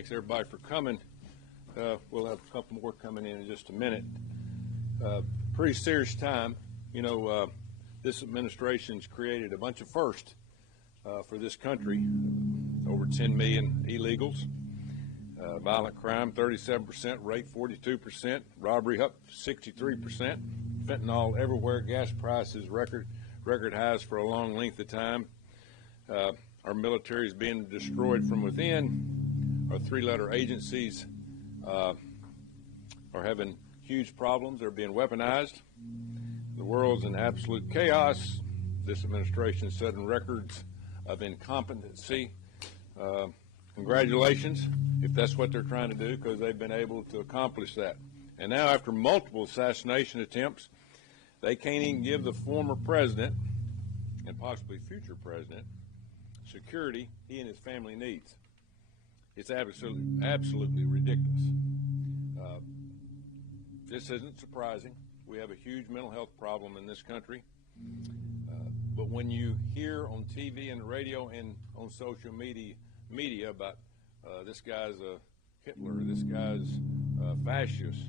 Thanks everybody for coming. We'll have a couple more coming in just a minute. Pretty serious time. You know, this administration's created a bunch of firsts for this country. Over 10 million illegals. Violent crime, 37%, rape, 42%, robbery up 63%, fentanyl everywhere, gas prices record highs for a long length of time. Our military is being destroyed from within. Our three-letter agencies are having huge problems. They're being weaponized. The world's in absolute chaos. This administration is setting records of incompetency. Congratulations, if that's what they're trying to do, because they've been able to accomplish that. And now, after multiple assassination attempts, they can't even give the former president and possibly future president security he and his family needs. It's absolutely ridiculous. This isn't surprising. We have a huge mental health problem in this country. But when you hear on TV and radio and on social media about this guy's a Hitler, this guy's a fascist,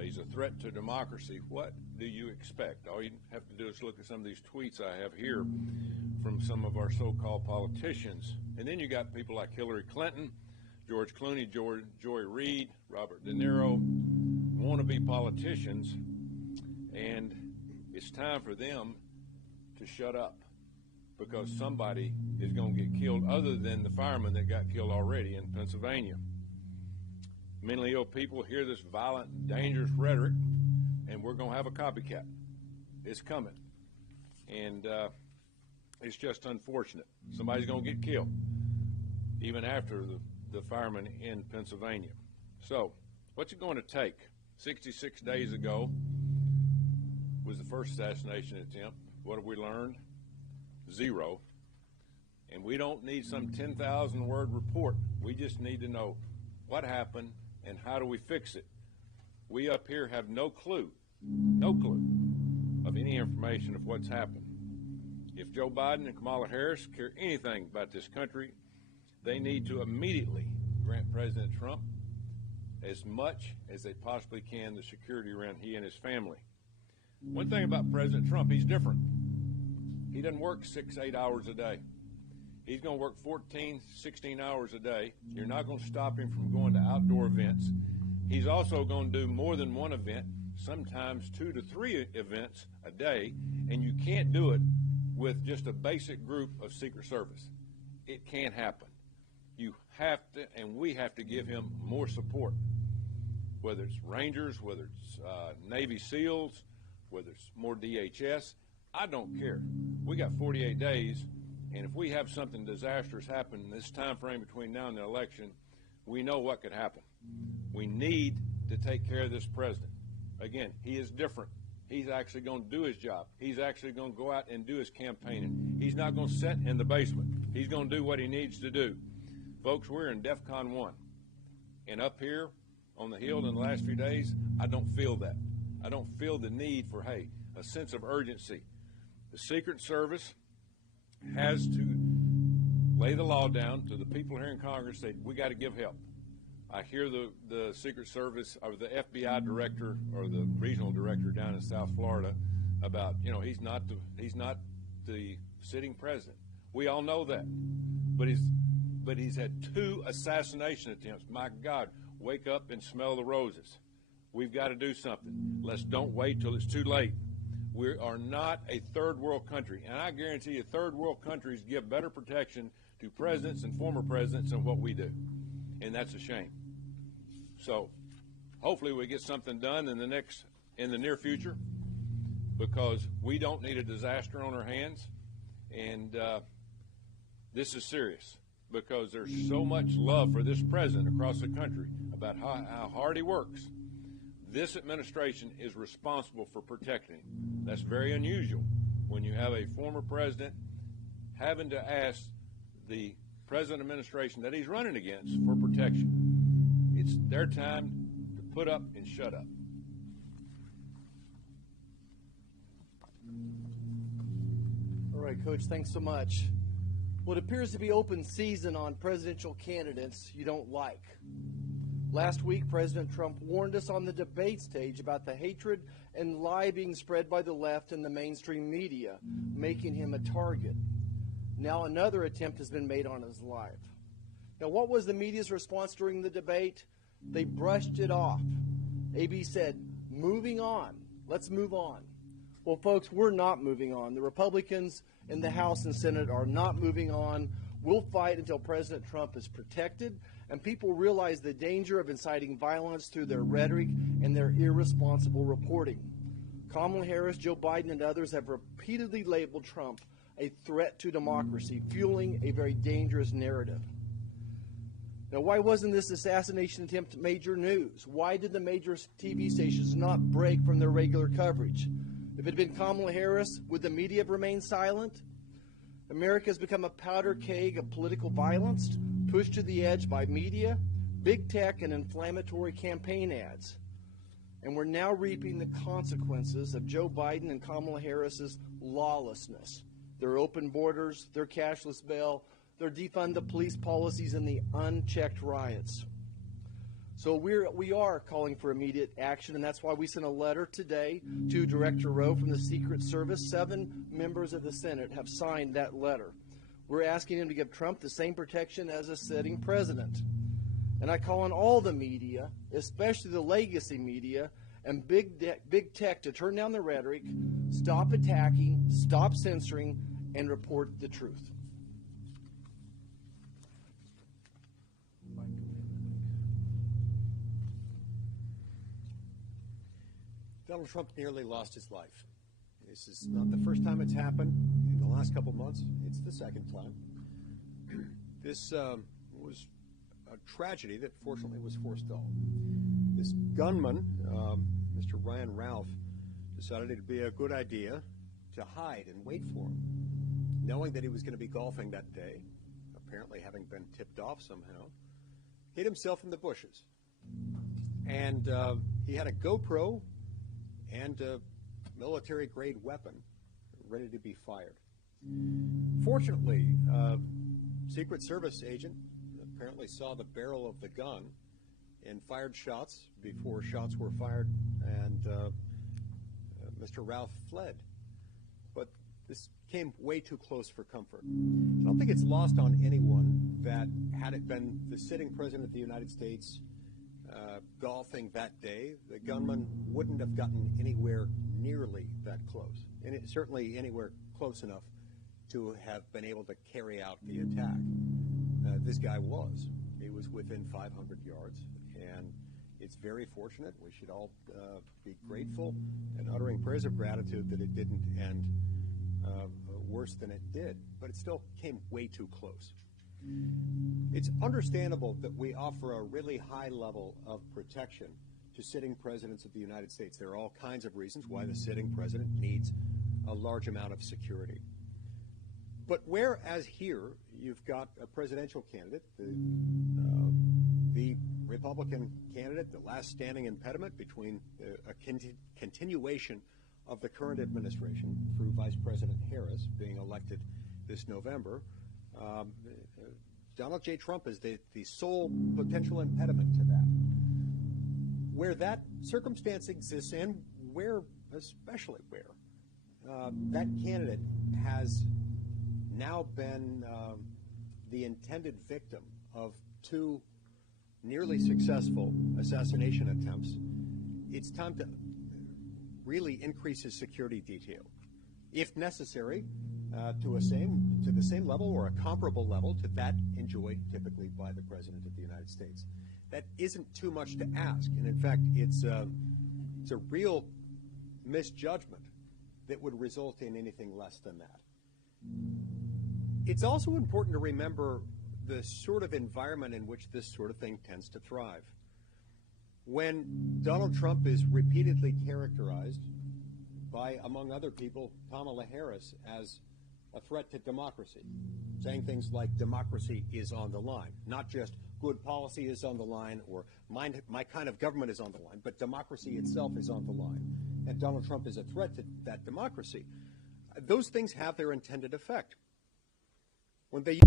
he's a threat to democracy, what do you expect? All you have to do is look at some of these tweets I have here from some of our so-called politicians. And then you got people like Hillary Clinton, George Clooney, Joy Reid, Robert De Niro, wannabe politicians, and it's time for them to shut up, because somebody is going to get killed other than the fireman that got killed already in Pennsylvania. Mentally ill people hear this violent, dangerous rhetoric, and we're going to have a copycat. It's coming. And it's just unfortunate. Somebody's going to get killed, even after the fireman in Pennsylvania. So, what's it going to take? 66 days ago was the first assassination attempt. What have we learned? Zero. And we don't need some 10,000 word report. We just need to know what happened and how do we fix it. We up here have no clue of any information of what's happened. If Joe Biden and Kamala Harris care anything about this country, they need to immediately grant President Trump as much as they possibly can the security around he and his family. One thing about President Trump, he's different. He doesn't work 6-8 hours a day. He's going to work 14, 16 hours a day. You're not going to stop him from going to outdoor events. He's also going to do more than one event, sometimes 2 to 3 events a day, and you can't do it with just a basic group of Secret Service. It can't happen. You have to, and we have to give him more support, whether it's Rangers, whether it's Navy SEALs, whether it's more DHS. I don't care. We got 48 days, and if we have something disastrous happen in this time frame between now and the election, we know what could happen. We need to take care of this president. Again, he is different. He's actually going to do his job. He's actually going to go out and do his campaigning. He's not going to sit in the basement. He's going to do what he needs to do. Folks, we're in DEFCON 1. And up here on the Hill in the last few days, I don't feel that. I don't feel the need for, a sense of urgency. The Secret Service has to lay the law down to the people here in Congress, say, we got to give help. I hear the Secret Service or the FBI director or the regional director down in South Florida about, he's not the sitting president. We all know that. But he's had 2 assassination attempts. My God, wake up and smell the roses. We've got to do something. Let's don't wait till it's too late. We are not a third world country, and I guarantee you third world countries give better protection to presidents and former presidents than what we do, and that's a shame. So hopefully we get something done in the near future, because we don't need a disaster on our hands, and this is serious, because there's so much love for this president across the country about how hard he works. This administration is responsible for protecting him. That's very unusual when you have a former president having to ask the present administration that he's running against for protection. It's their time to put up and shut up. All right, Coach, thanks so much. Well, it appears to be open season on presidential candidates you don't like. Last week, President Trump warned us on the debate stage about the hatred and lie being spread by the left and the mainstream media, making him a target. Now another attempt has been made on his life. Now, what was the media's response during the debate? They brushed it off. AB said, moving on. Let's move on. Well, folks, we're not moving on. The Republicans in the House and Senate are not moving on. We'll fight until President Trump is protected and people realize the danger of inciting violence through their rhetoric and their irresponsible reporting. Kamala Harris, Joe Biden, and others have repeatedly labeled Trump a threat to democracy, fueling a very dangerous narrative. Now, why wasn't this assassination attempt major news? Why did the major TV stations not break from their regular coverage? If it had been Kamala Harris, would the media have remained silent? America has become a powder keg of political violence, pushed to the edge by media, big tech, and inflammatory campaign ads. And we're now reaping the consequences of Joe Biden and Kamala Harris's lawlessness. Their open borders, their cashless bail, their defund the police policies, and the unchecked riots. So we are calling for immediate action, and that's why we sent a letter today to Director Rowe from the Secret Service. 7 members of the Senate have signed that letter. We're asking him to give Trump the same protection as a sitting president. And I call on all the media, especially the legacy media and big tech, to turn down the rhetoric, stop attacking, stop censoring, and report the truth. Donald Trump nearly lost his life. This is not the first time it's happened in the last couple months. It's the second time. This was a tragedy that fortunately was forestalled. This gunman, Mr. Ryan Ralph, decided it would be a good idea to hide and wait for him, knowing that he was going to be golfing that day, apparently having been tipped off somehow, hid himself in the bushes. And he had a GoPro and a military-grade weapon ready to be fired. Fortunately, a Secret Service agent apparently saw the barrel of the gun and fired shots before shots were fired, and Mr. Ralph fled. But this came way too close for comfort. I don't think it's lost on anyone that had it been the sitting president of the United States golfing that day, the gunman wouldn't have gotten anywhere nearly that close, and certainly anywhere close enough to have been able to carry out the attack. This guy was. He was within 500 yards, and it's very fortunate. We should all be grateful and uttering prayers of gratitude that it didn't end worse than it did, but it still came way too close. It's understandable that we offer a really high level of protection to sitting presidents of the United States. There are all kinds of reasons why the sitting president needs a large amount of security. But whereas here you've got a presidential candidate, the Republican candidate, the last standing impediment between a continuation of the current administration through Vice President Harris being elected this November, Donald J. Trump is the sole potential impediment to that. Where that circumstance exists, and especially where that candidate has now been the intended victim of 2 nearly successful assassination attempts, it's time to really increase his security detail, if necessary, to the same level or a comparable level to that enjoyed typically by the President of the United States. That isn't too much to ask, and in fact, it's a real misjudgment that would result in anything less than that. It's also important to remember the sort of environment in which this sort of thing tends to thrive. When Donald Trump is repeatedly characterized by, among other people, Kamala Harris as a threat to democracy, saying things like democracy is on the line, not just good policy is on the line or my kind of government is on the line, but democracy itself is on the line, and Donald Trump is a threat to that democracy. Those things have their intended effect. when they